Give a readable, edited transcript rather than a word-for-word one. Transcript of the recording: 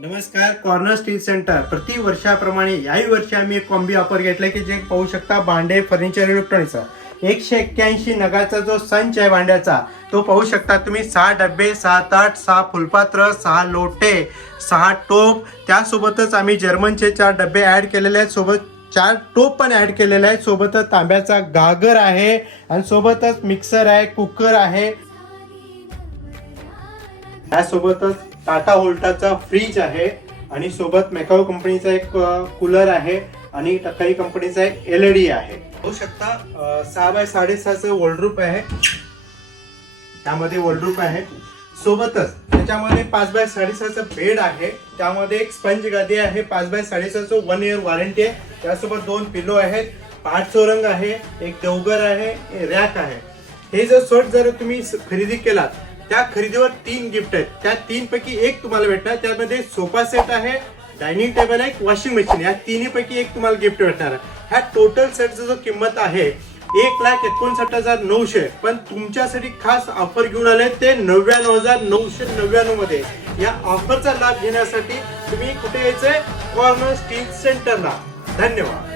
नमस्कार. Corner steel centre प्रति वर्षाप्रमाणे याही वर्षी आम्ही एक कॉम्बी ऑफर घेतला की जे पाहू शकता भांडे फर्निचर इलेक्ट्रॉनिक्सचा 181 नगाचा जो संच आहे भांड्याचा तो पाहू शकता तुम्ही. 6 डबे, 6 ताट, 6 फुलपात्र, 6 लोटे, 6 टोप, त्यासोबतच आम्ही जर्मनचे 4 डबे ॲड केलेले आहेत, सोबत 4 टोप पण ॲड केलेले आहेत, सोबतच तांब्याचा घागर आहे आणि सोबतच मिक्सर आहे, कुकर आहे, त्यासोबतच टाटा व्होल्टाचा फ्रीज आहे आणि सोबत मेकाओ कंपनीचा एक कूलर आहे आणि टक्काई कंपनीचा एक LED आहे. पाहू शकता 6 बाय 6.5चं वॉर्डरोब आहे, त्यामध्ये वॉर्डरोब आहे, सोबतच त्याच्यामध्ये 5 बाय 6.5चं बेड आहे, त्यामध्ये एक स्पंज गादी आहे, 5 बाय 6.5चं 1 इयर वॉरंटी आहे, त्यासोबत 2 पिलो आहेत, 5 चौरंग आहे, एक देवघर आहे, रॅक आहे. हे जर सेट जर तुम्ही खरेदी केलात त्या खरेदीवर 3 गिफ्ट आहेत, त्या 3 पैकी एक तुम्हाला भेटणार. त्यामध्ये सोफा सेट आहे, डायनिंग टेबल आहे, वॉशिंग मशीन, या तिन्ही पैकी एक तुम्हाला गिफ्ट भेटणार आहे. ह्या टोटल सेटचा जो किंमत आहे 1,59,900, पण तुमच्यासाठी खास ऑफर घेऊन आले ते 99,999 मध्ये. या ऑफरचा लाभ घेण्यासाठी तुम्ही कुठे यायचंय? कॉर्नर स्टील सेंटरला. धन्यवाद.